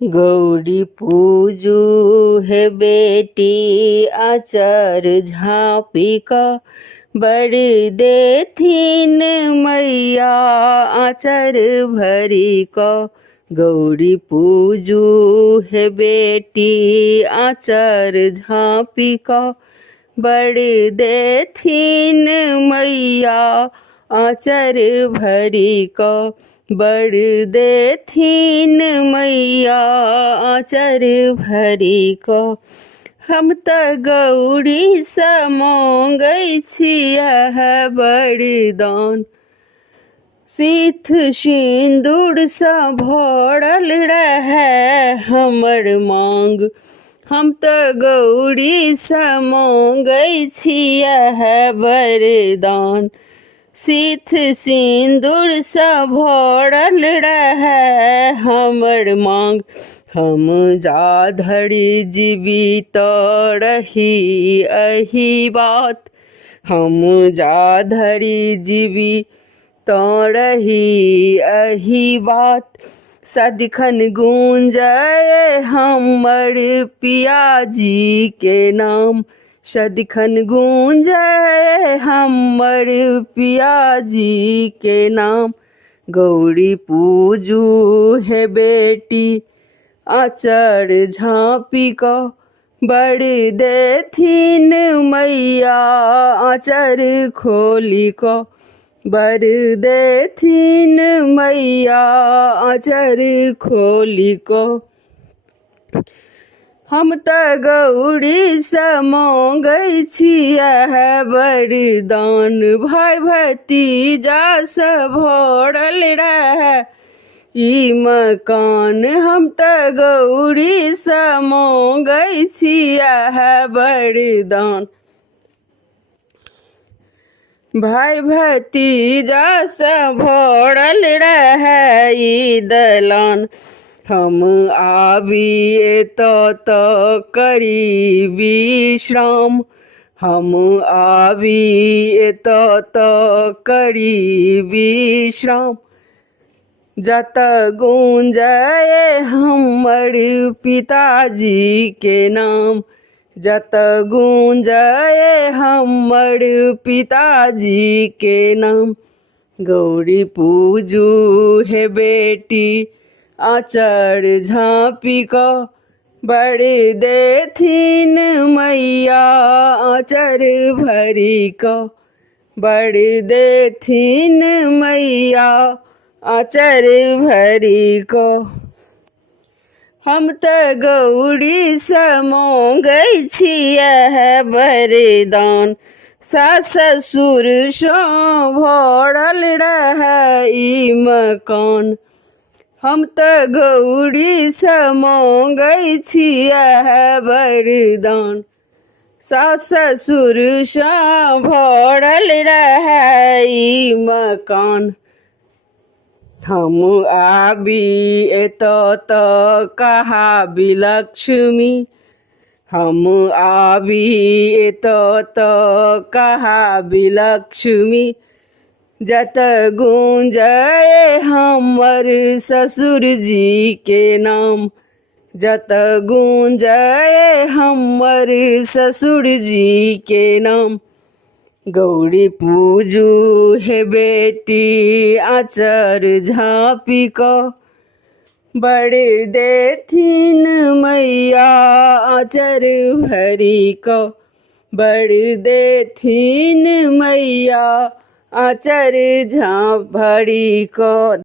गौरी पूजू है बेटी आचर झाँपी क बड़ देथिन मैया आचर भरी क। गौरी पूजू है बेटी आचर झाँपी क बड़ देथिन मैया आचर भरी क। बड़ देथिन मैया आचर भरी क। हम त गौरी सँ मांगै छियह वरदान, सिथ सिन्दूर सँ भरल रहै हमर मांग। हम त गौरी सँ मांगै छियह वरदान, सिथ सिन्दूर सँ भरल रहै हमर मांग। हम जा धरि जीवित रही एही बात, हम जा धरि जीवित रही एही बात। सदिखन गूंजय हमर पियाजी के नाम, सदिखन गूंजय हमर पियाजी के नाम। गौरी पूजू है बेटी आचर झाँपी क बड़ देथिन मैया आचर खोली क। बड़ देथिन मैया आचर खोली क। हम त गौरी सँ मांगै छियह वरदान, भाय भतीजा सँ भरल रहै ई मकान। हम त गौरी सँ मांगै छियह वरदान, भाय भतीजा सँ भरल रहै ई दलान। हम आबी एतऽ करी विश्राम, हम आबी एतऽ करी विश्राम। जत गूंजय हमर पिताजी के नाम, जत गूंजय हमर पिताजी के नाम। गौरी पूजू है बेटी आचर झाँपी क बड़ देथिन मैया आचर भरी क। बड़ देथिन मैया आचर भरी क। हम त गौरी सँ मांगै छियह वरदान, सास ससुर सँ भरल रहै ई मकान। हम त गौरी सँ मांगै छियह वरदान, सास ससुर सँ भरल रहै ई मकान। हम आबी एतऽ कहाबी लक्ष्मी, हम आबी एतऽ कहाबी लक्ष्मी। जत गूंजय हमर ससुर जी के नाम, जत गूंजय हमर ससुर जी के नाम। गौरी पूजू है बेटी आचर झाँपी क बड़ देथिन मैया आचर भरी क। बड़ देथिन मैया आचर भरी क।